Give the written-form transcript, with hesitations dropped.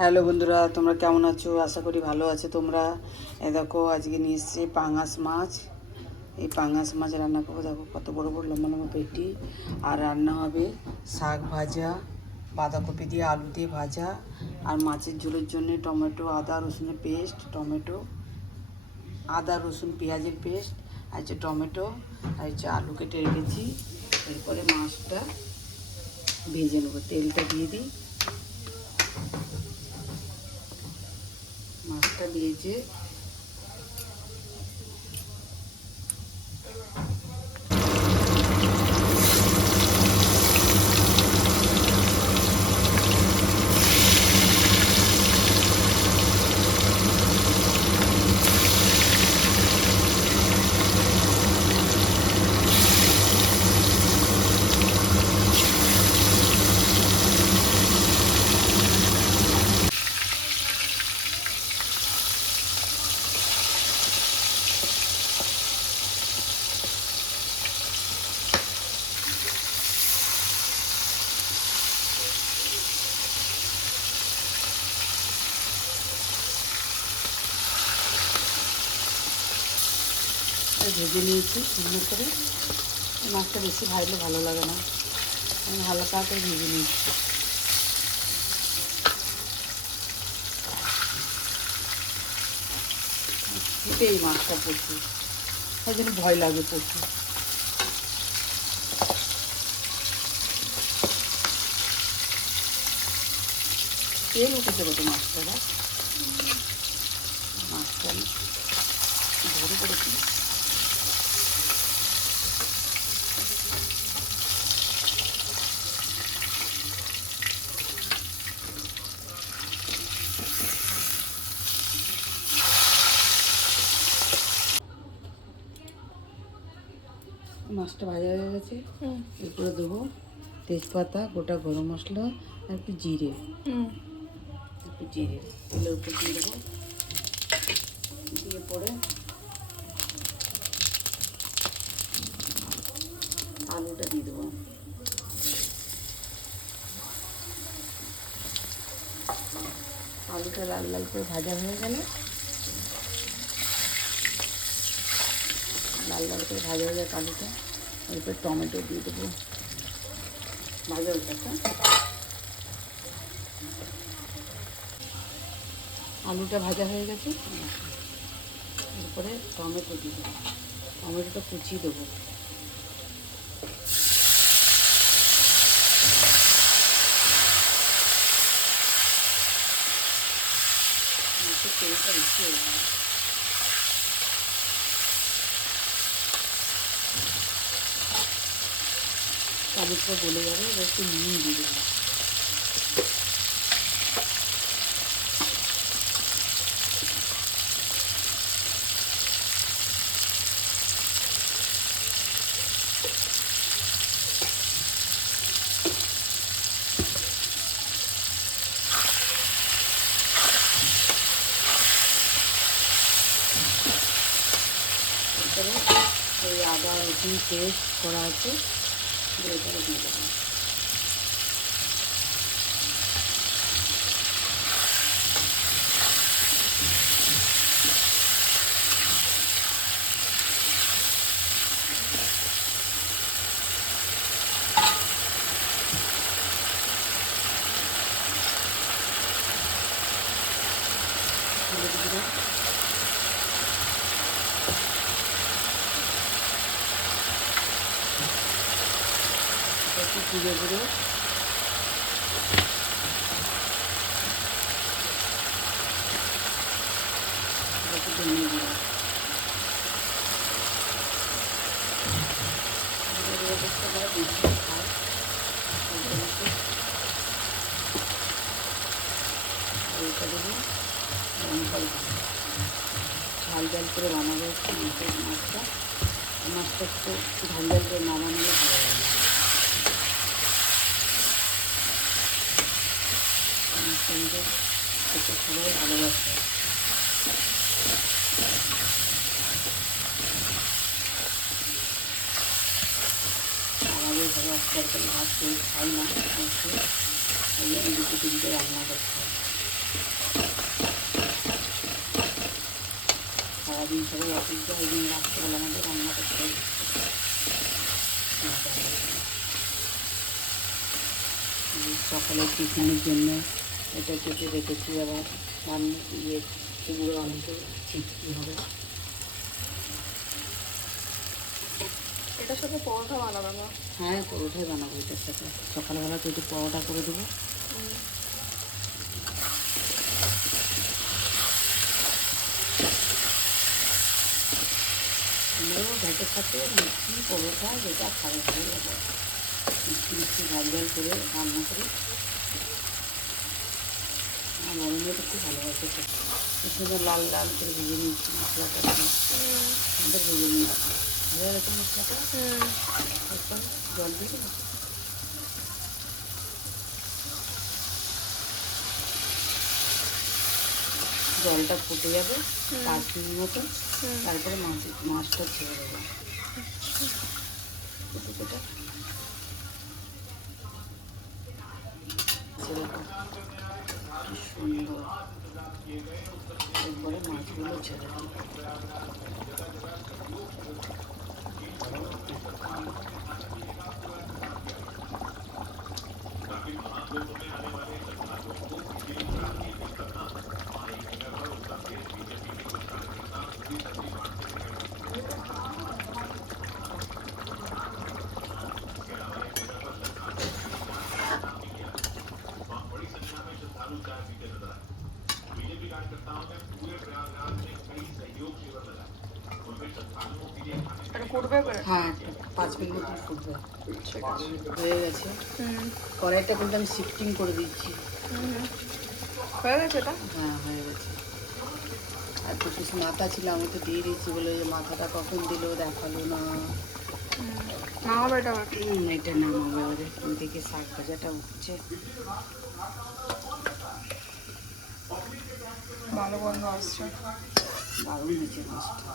Hello বন্ধুরা, তোমরা কেমন আছো? আশা করি ভালো আছো তোমরা। দেখো আজকে নিয়ে এসেছি পাঙাশ মাছ। এই পাঙাশ মাছ রান্না করবো। দেখো কত বড় বড় লম্বা লম্বা পেটি। আর রান্না হবে শাক ভাজা, বাঁধাকপি দিয়ে আলু দিয়ে ভাজা, আর মাছের ঝোলের জন্য টমেটো, আদা রসুনের পেস্ট, টমেটো, আদা রসুন পেঁয়াজের পেস্ট, আর হচ্ছে টমেটো, আর হচ্ছে আলু কেটে রেখেছি। এরপরে মাছটা ভেজে নেবো। তেলটা দিয়ে দিই। মাছটা ভেজে ভেজে নিয়েছি সুন্দর করে। মাছটা বেশি ভাজলে ভালো লাগে না, আমি হালকা করে ভেজে নিচ্ছি। খেতে এই মাছটা প্রচুর, তাই জন্য ভয় লাগে প্রচুর। তেল উঠেছে কত মাছটা, মাছটা বড় করে কিনে মাছটা ভাজা হয়ে গেছে। এরপরে দেবো তেজপাতা, গোটা গরম মশলা, আর একটু জিরে। তেলের উপর দিয়ে দেবো। দিয়ে পরে আলুটা দিয়ে দেবো। আলুটা লাল লাল করে ভাজা হয়ে গেলে, লাল লাল করে ভাজা হয়ে যায় আলুটা, এরপর টমেটো দিয়ে দেবো। ভাজা হয়ে গেছে, আলুটা ভাজা হয়ে গেছে। এরপরে টমেটো দিয়ে দেবো। টমেটোটা কুচিয়ে দেবো। মাছের তেলটা বেশি হয়ে গেল। টমেটোটা গলে যাবে, এবার একটু নুন দিয়ে দেবো। এরপরে ওই আদা রসুন পেস্ট করা আছে, এটাকে দিয়ে দেবো। হলুদ গুঁড়ো, একটু জিরে গুঁড়ো, একটু ধনে গুঁড়ো। বেশি খায় ওইটা দেবো। লঙ্কা ঝাল ঝাল করে বানাবো একটু মাছটা। মাছটা একটু ঝাল ঝাল করে না বানালে ভালো লাগে না। সঙ্গে খেতে সবাই ভালোবাসে। আমাদের ঘরে আজকাল করে ভাত কেউ খাই না, ওই জন্য দুটো তিনটে রান্না করতে হয়। সবাই অফিস যায়, ওই দিন রাত্রেবেলা আমাদের রান্না করতে হয়। সকালে টিফিনের জন্য এটা কেটে রেখেছি, আবার কুমড়ো আলুতে চিটকি হবে। এটার সাথে পরোটা বানাবে না? হ্যাঁ, পরোটাই বানাবো এটার সাথে। সকালবেলা তো একটু পরোটা করে দেবো। কুমড়ো ভাতের সাথে মিষ্টি পরোটা যেটা খাবে ভালো লাগে, মিষ্টি মিষ্টি ঝাল ঝাল করে রান্না করে। আমার মনে তো খুব ভালোবাসে খেতে। এর সঙ্গে লাল লাল করে ভেজে নিচ্ছি মশলাটা, সুন্দর ভেজে নিচ্ছি। ভালো লাগে মশলাটা। একদম জল দিয়ে দেবো। জলটা ফুটে যাবে 5 মিনিট মতো, তারপরে মাছটা ছেড়ে দেবো। ফুটে ফুটে ছেড়ে দেবো, কি সুন্দর। একবারে মাছগুলো ছেড়ে দেবো। এটা ফুটবে করে? হ্যাঁ, 5 মিনিট মতো ফুটবে। ঠিক আছে। হয়ে গেছে। কড়াইটা কিন্তু আমি শিফটিং করে দিচ্ছি। হয়ে গেছে এটা? হ্যাঁ, হয়ে গেছে। আর তো কিছু মাথা ছিল, আমি তো দিয়ে দিচ্ছি বলে যে মাথাটা কখন দিল দেখালো না। নামাবে এটা আবার? এটা নামাবো এবারে। ওইদিকে শাক ভাজাটা উঠছে। ভালো গন্ধ আসছে। দারুণ হয়েছে মাছটা।